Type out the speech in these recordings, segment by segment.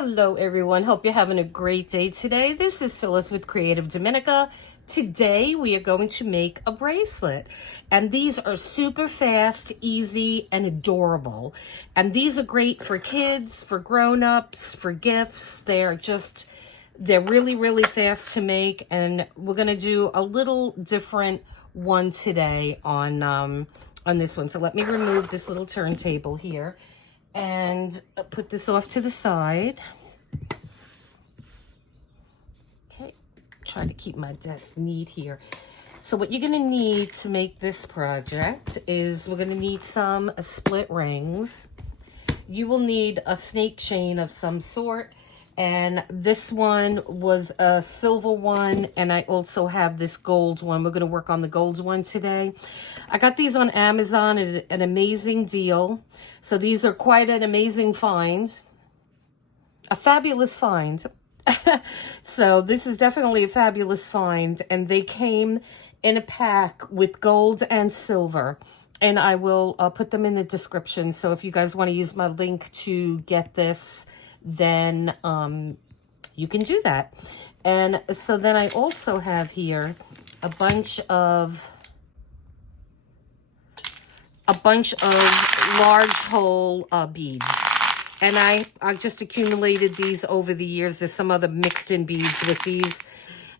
Hello everyone, hope you're having a great day today. This is Phyllis with CreativeDomenica. Today we are going to make a bracelet, and these are super fast, easy, and adorable. And these are great for kids, for grown-ups, for gifts. They're really fast to make, and we're gonna do a little different one today on this one. So let me remove this little turntable here and put this off to the side. Okay, try to keep my desk neat here. So what you're gonna need to make this project is we're gonna need some split rings. You will need a snake chain of some sort, and this one was a silver one, and I also have this gold one. We're gonna work on the gold one today. I got these on Amazon at an amazing deal. So these are quite an amazing find, a fabulous find. So this is definitely a fabulous find, and they came in a pack with gold and silver, and I will put them in the description. So if you guys want to use my link to get this, then you can do that. And so then I also have here a bunch of large hole beads, and I just accumulated these over the years. There's some other mixed in beads with these,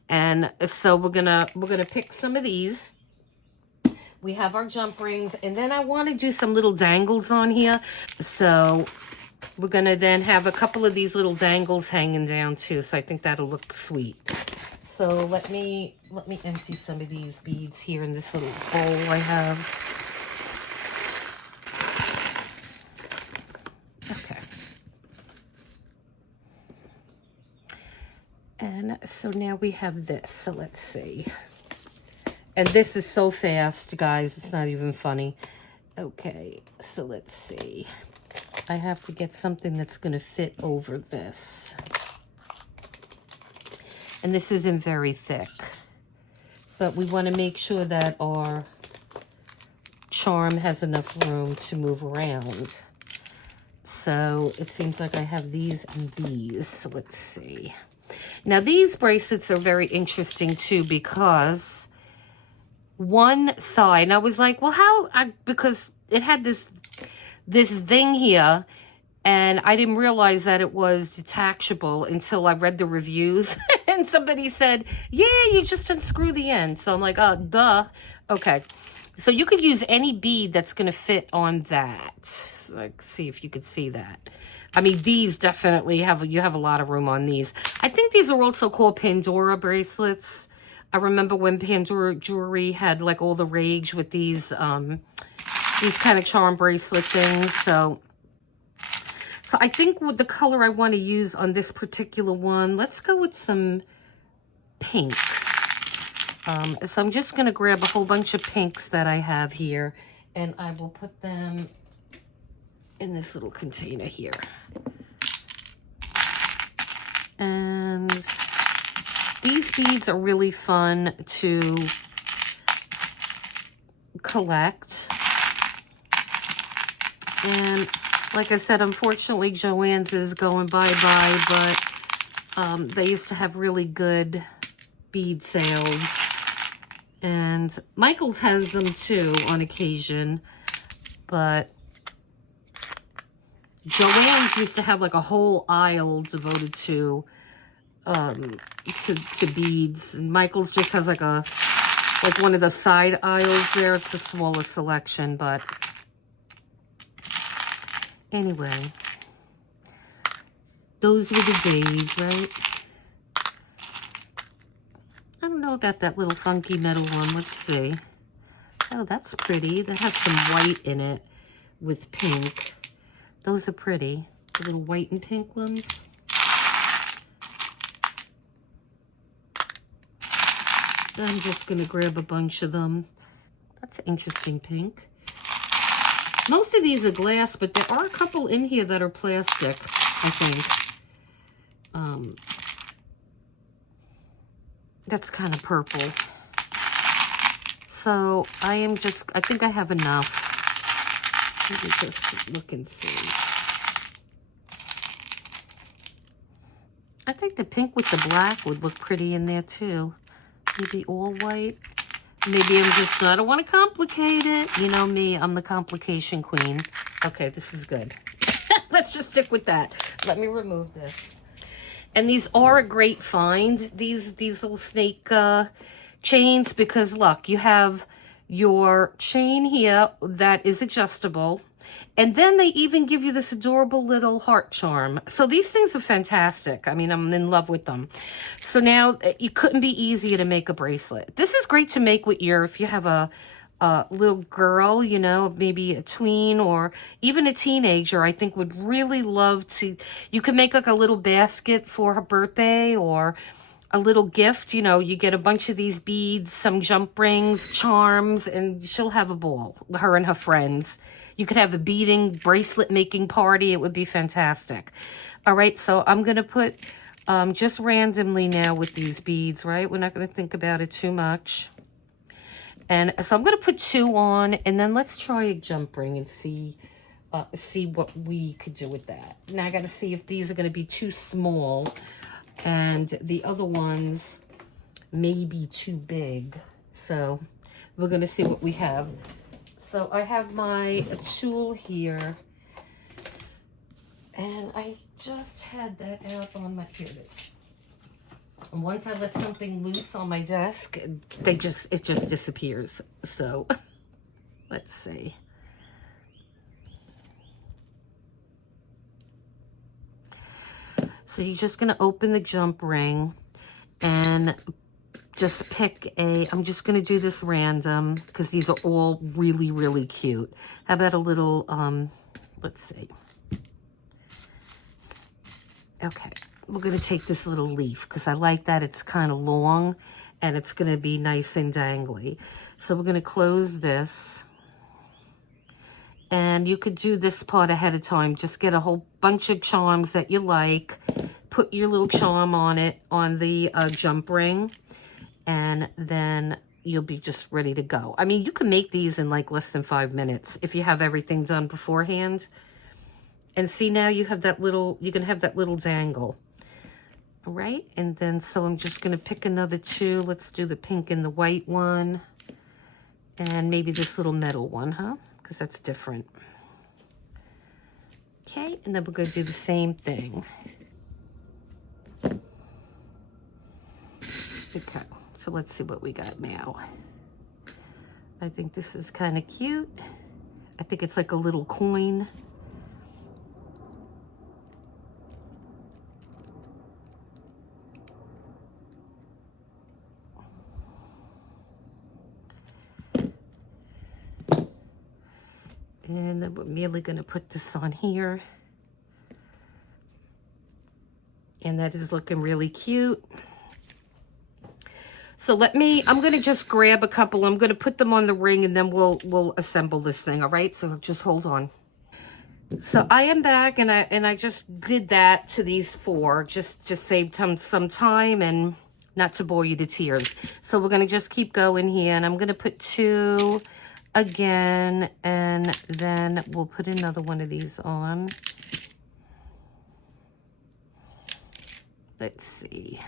and so we're gonna pick some of these. We have our jump rings, and then I want to do some little dangles on here, so we're gonna then have a couple of these little dangles hanging down too. So I think that'll look sweet. So let me empty some of these beads here in this little bowl I have. Okay. And so now we have this. So let's see. And this is so fast, guys. It's not even funny. Okay, so let's see. I have to get something that's going to fit over this. And this isn't very thick, but we want to make sure that our charm has enough room to move around. So it seems like I have these and these. So let's see. Now these bracelets are very interesting too, because one side, and I was like, well, because it had this thing here, and I didn't realize that it was detachable until I read the reviews. And somebody said, yeah, you just unscrew the end. So I'm like, oh, duh. Okay. So you could use any bead that's going to fit on that. So like, see if you could see that. I mean, these definitely you have a lot of room on these. I think these are also called Pandora bracelets. I remember when Pandora Jewelry had like all the rage with these kind of charm bracelet things. So I think with the color I want to use on this particular one, let's go with some pinks. So I'm just going to grab a whole bunch of pinks that I have here, and I will put them in this little container here. And these beads are really fun to collect. And like I said, unfortunately, Joann's is going bye-bye, but they used to have really good bead sales. And Michael's has them too on occasion, but Joann's used to have like a whole aisle devoted to beads, and Michael's just has like one of the side aisles there. It's a smaller selection, but anyway, those were the days, right? I don't know about that little funky metal one. Let's see. Oh, that's pretty. That has some white in it with pink. Those are pretty. The little white and pink ones. I'm just going to grab a bunch of them. That's an interesting pink. Most of these are glass, but there are a couple in here that are plastic, I think. That's kind of purple. So I think I have enough. Let me just look and see. the pink with the black would look pretty in there too. Maybe all white. Maybe I'm just, I don't want to complicate it. You know me, I'm the complication queen. Okay, this is good. Let's just stick with that. Let me remove this. And these are a great find, these little snake chains, because look, you have your chain here that is adjustable. And then they even give you this adorable little heart charm. So these things are fantastic. I mean, I'm in love with them. So now it couldn't be easier to make a bracelet. This is great to make with your, if you have a little girl, you know, maybe a tween or even a teenager, I think would really love to. You can make like a little basket for her birthday or a little gift. You know, you get a bunch of these beads, some jump rings, charms, and she'll have a ball, her and her friends. You could have a beading, bracelet making party. It would be fantastic. All right, so I'm going to put just randomly now with these beads, right? We're not going to think about it too much. And so I'm going to put 2 on, and then let's try a jump ring and see what we could do with that. Now I got to see if these are going to be too small, and the other ones may be too big. So we're going to see what we have. So I have my tool here, and I just had that out on my, here it is. And once I let something loose on my desk, it just disappears. So let's see. So you're just going to open the jump ring and just pick a, I'm just going to do this random because these are all really, really cute. How about a little, let's see. Okay, we're going to take this little leaf because I like that it's kind of long and it's going to be nice and dangly. So we're going to close this. And you could do this part ahead of time. Just get a whole bunch of charms that you like. Put your little charm on it, on the jump ring. And then you'll be just ready to go. I mean, you can make these in like less than 5 minutes if you have everything done beforehand. And see, now you have that little, you can have that little dangle. All right, and then so I'm just going to pick another 2. Let's do the pink and the white one. And maybe this little metal one, huh? Because that's different. Okay, and then we're going to do the same thing. Okay, so let's see what we got now. I think this is kind of cute. I think it's like a little coin. And then we're merely going to put this on here. And that is looking really cute. So I'm going to just grab a couple. I'm going to put them on the ring and then we'll assemble this thing. All right. So just hold on. So I am back and I just did that to these 4, just saved some time and not to bore you to tears. So we're going to just keep going here and I'm going to put 2 again, and then we'll put another one of these on. Let's see.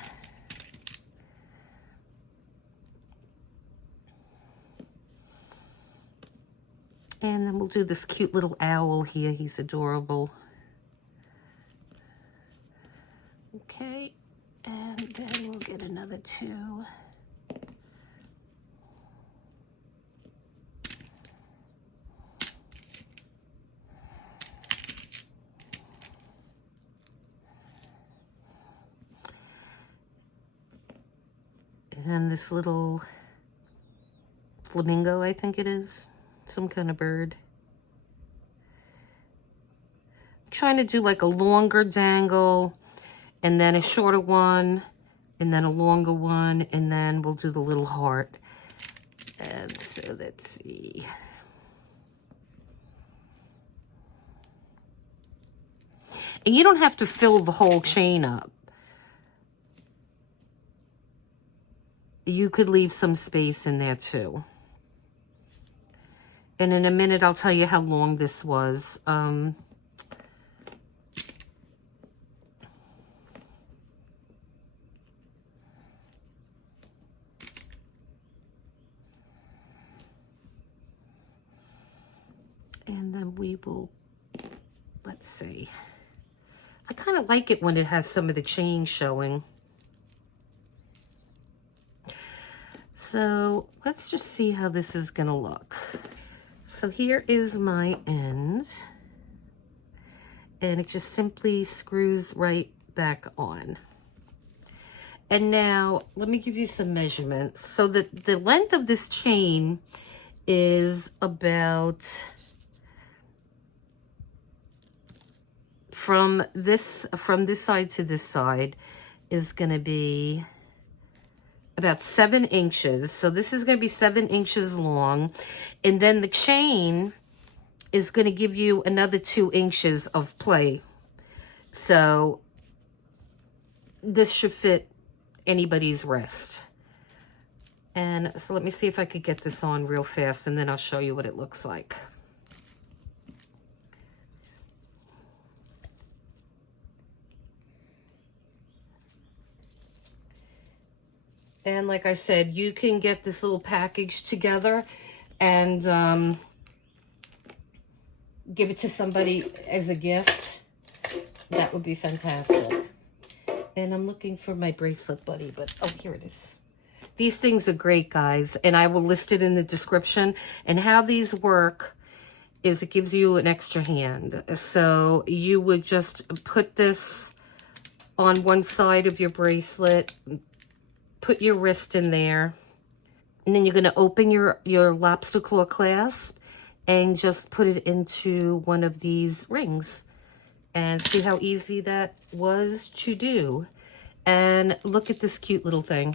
And then we'll do this cute little owl here. He's adorable. Okay, and then we'll get another 2. And this little flamingo, I think it is. Some kind of bird. I'm trying to do like a longer dangle, and then a shorter one, and then a longer one, and then we'll do the little heart. And so let's see. And you don't have to fill the whole chain up. You could leave some space in there too. And in a minute, I'll tell you how long this was. we will, let's see. I kind of like it when it has some of the chain showing. So let's just see how this is gonna look. So here is my end, and it just simply screws right back on. And now let me give you some measurements. So the length of this chain is about, from this side to this side is gonna be about 7 inches. So this is going to be 7 inches long. And then the chain is going to give you another 2 inches of play. So this should fit anybody's wrist. And so let me see if I could get this on real fast, and then I'll show you what it looks like. And like I said, you can get this little package together and give it to somebody as a gift. That would be fantastic. And I'm looking for my bracelet buddy, but oh, here it is. These things are great, guys, and I will list it in the description. And how these work is it gives you an extra hand. So you would just put this on one side of your bracelet, put your wrist in there, and then you're going to open your lobster claw clasp and just put it into one of these rings. And see how easy that was to do. And look at this cute little thing.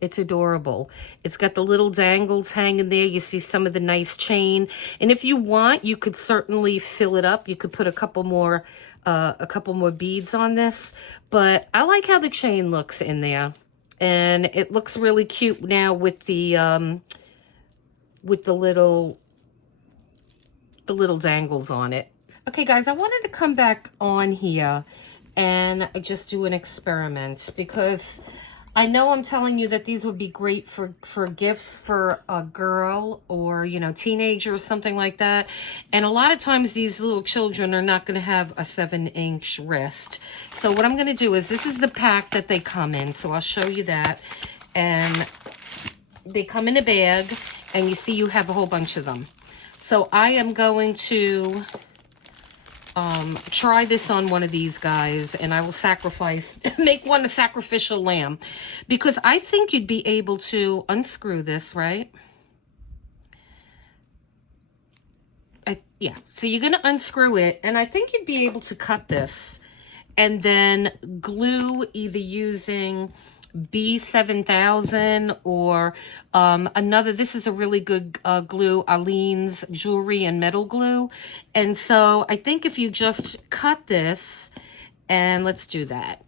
It's adorable. It's got the little dangles hanging there. You see some of the nice chain. And if you want, you could certainly fill it up. You could put a couple more beads on this. But I like how the chain looks in there. And it looks really cute now with the little dangles on it. Okay, guys, I wanted to come back on here and just do an experiment, because I know I'm telling you that these would be great for gifts for a girl or, you know, teenager or something like that. And a lot of times these little children are not going to have a 7-inch wrist. So what I'm going to do is, this is the pack that they come in. So I'll show you that. And they come in a bag, and you see you have a whole bunch of them. So I am going to try this on one of these guys, and I will make one a sacrificial lamb, because I think you'd be able to unscrew this, right? Yeah, so you're going to unscrew it, and I think you'd be able to cut this and then glue, either using B7000 or another. This is a really good glue, Aleen's Jewelry and Metal Glue. And so I think if you just cut this, and let's do that.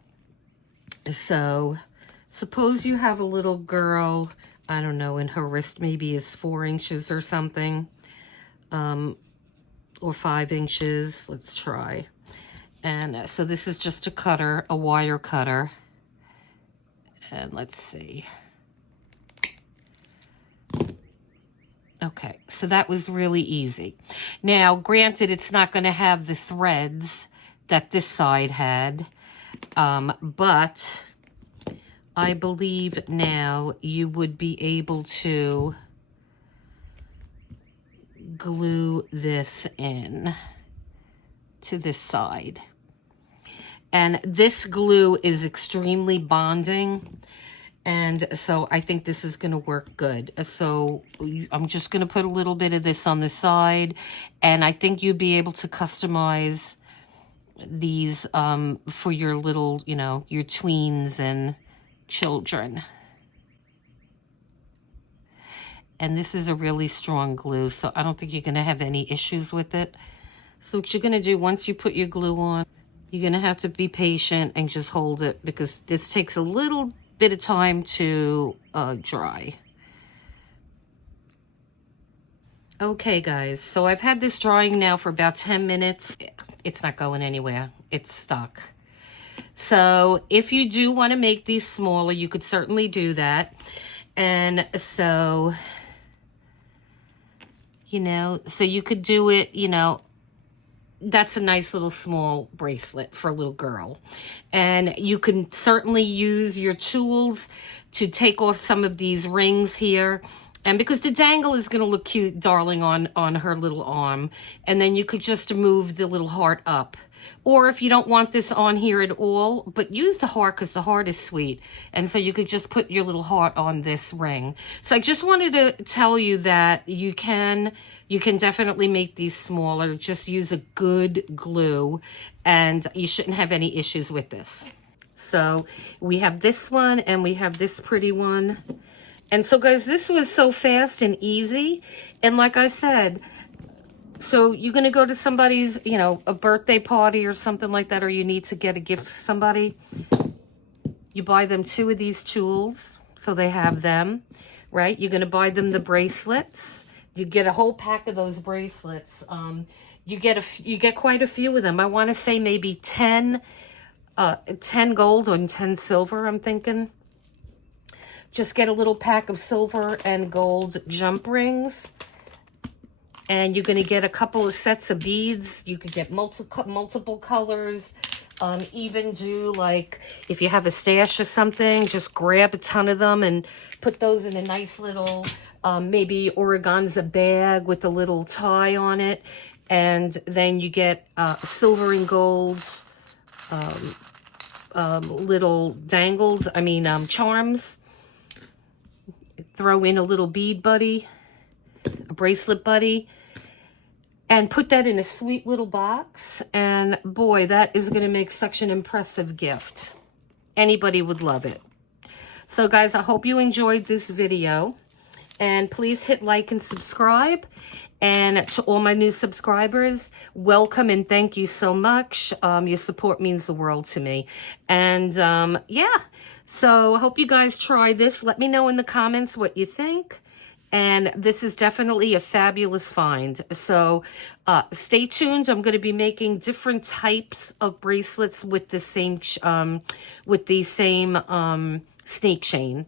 So suppose you have a little girl, I don't know, and her wrist maybe is 4 inches or something, or 5 inches. Let's try. And so this is just a cutter, a wire cutter. And let's see. Okay, so that was really easy. Now, granted, it's not going to have the threads that this side had, but I believe now you would be able to glue this in to this side. And this glue is extremely bonding. And so I think this is going to work good. So I'm just going to put a little bit of this on the side. And I think you'd be able to customize these for your little, you know, your tweens and children. And this is a really strong glue, so I don't think you're going to have any issues with it. So what you're going to do, once you put your glue on, you're going to have to be patient and just hold it, because this takes a little bit of time to dry. Okay, guys, so I've had this drying now for about 10 minutes. It's not going anywhere. It's stuck. So if you do want to make these smaller, you could certainly do that. And so, you know, so you could do it, you know, that's a nice little small bracelet for a little girl. And you can certainly use your tools to take off some of these rings here. And because the dangle is going to look cute, darling, on her little arm. And then you could just move the little heart up. Or if you don't want this on here at all, but use the heart because the heart is sweet. And so you could just put your little heart on this ring. So I just wanted to tell you that you can definitely make these smaller. Just use a good glue and you shouldn't have any issues with this. So we have this one and we have this pretty one. And so guys, this was so fast and easy. And like I said, so you're going to go to somebody's, you know, a birthday party or something like that, or you need to get a gift for somebody. You buy them 2 of these tools so they have them, right? You're going to buy them the bracelets. You get a whole pack of those bracelets. You get quite a few of them. I want to say maybe 10 gold and 10 silver, I'm thinking. Just get a little pack of silver and gold jump rings. And you're going to get a couple of sets of beads. You could get multiple colors. Even do, like, if you have a stash or something, just grab a ton of them and put those in a nice little, maybe organza bag with a little tie on it. And then you get silver and gold little dangles, charms. Throw in a little bead buddy, a bracelet buddy, and put that in a sweet little box. And boy, that is going to make such an impressive gift. Anybody would love it. So guys, I hope you enjoyed this video, and please hit like and subscribe. And to all my new subscribers, welcome and thank you so much. Your support means the world to me. And yeah, so I hope you guys try this. Let me know in the comments what you think. And this is definitely a fabulous find. So stay tuned. I'm going to be making different types of bracelets with the same snake chain.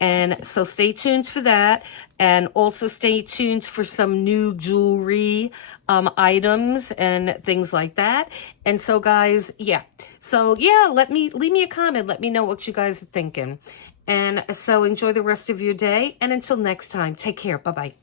And so stay tuned for that. And also stay tuned for some new jewelry items and things like that. And so guys, yeah. So yeah, leave me a comment. Let me know what you guys are thinking. And so enjoy the rest of your day. And until next time, take care. Bye-bye.